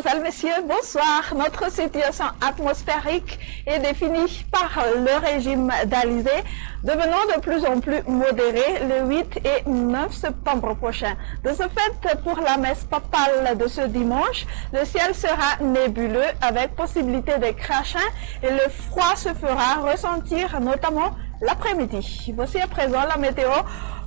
Mesdemoiselles, Messieurs, bonsoir. Notre situation atmosphérique est définie par le régime d'Alizé, devenant de plus en plus modéré le 8 et 9 septembre prochain. De ce fait, pour la messe papale de ce dimanche, le ciel sera nébuleux avec possibilité de crachats et le froid se fera ressentir notamment l'après-midi. Voici à présent la météo.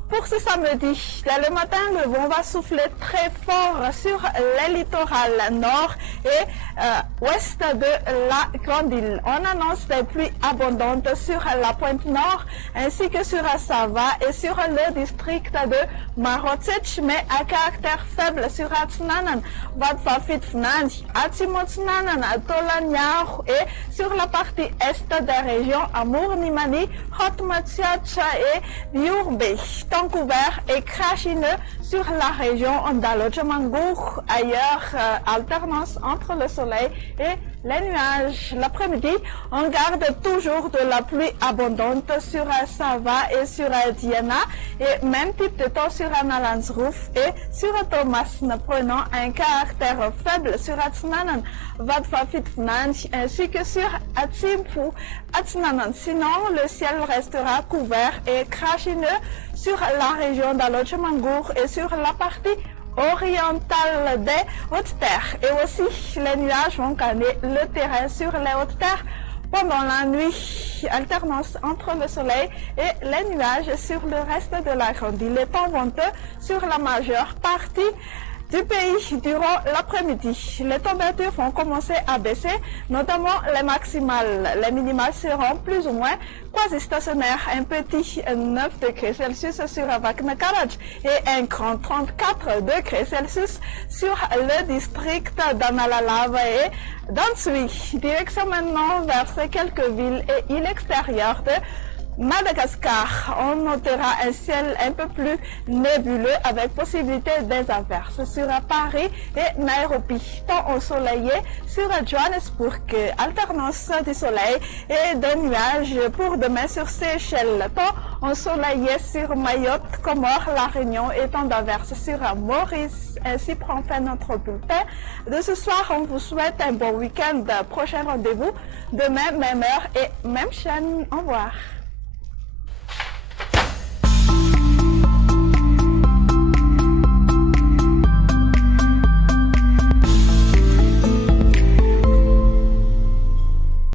Pour ce samedi, dès le matin, le vent va souffler très fort sur les littorales nord et ouest de la Grande Île. On annonce des pluies abondantes sur la pointe nord ainsi que sur Sava et sur le district de Marotsech, mais à caractère faible sur Atsnanan, Vadfafitfnandi, Atsimotsnanan, Tolanyar et sur la partie est des régions Amour, Nimani, Hotmatsiacha et Biurbe. Temps couvert et crachineux sur la région d'Alochamangour. Ailleurs, alternance entre le soleil et les nuages. L'après-midi, on garde toujours de la pluie abondante sur Sava et sur Diana et même type de temps sur Nalansroof et sur Thomas, prenant un caractère faible sur Atsnanan, Vadfafitfnan ainsi que sur Atsimpu, Atsnanan. Sinon, le ciel restera couvert et crachineux sur la région d'Alochamangour et sur la partie orientale des Hautes-Terres. Et aussi, les nuages vont gagner le terrain sur les Hautes-Terres pendant la nuit. Alternance entre le soleil et les nuages sur le reste de la Grande Île. Les temps venteux sur la majeure partie du pays durant l'après-midi. Les températures vont commencer à baisser, notamment les maximales. Les minimales seront plus ou moins quasi stationnaires. Un petit 9 degrés Celsius sur Vaknakaraj et un grand 34 degrés Celsius sur le district d'Analalava et d'Ansui. Direction maintenant vers ces quelques villes et îles extérieures de Madagascar. On notera un ciel un peu plus nébuleux avec possibilité des averses sur Paris et Nairobi. Temps ensoleillé sur Johannesburg, alternance du soleil et des nuages pour demain sur Seychelles. Temps ensoleillé sur Mayotte, Comores, La Réunion et temps d'averses sur Maurice. Ainsi prend fin notre bulletin de ce soir. On vous souhaite un bon week-end. Prochain rendez-vous demain, même heure et même chaîne. Au revoir.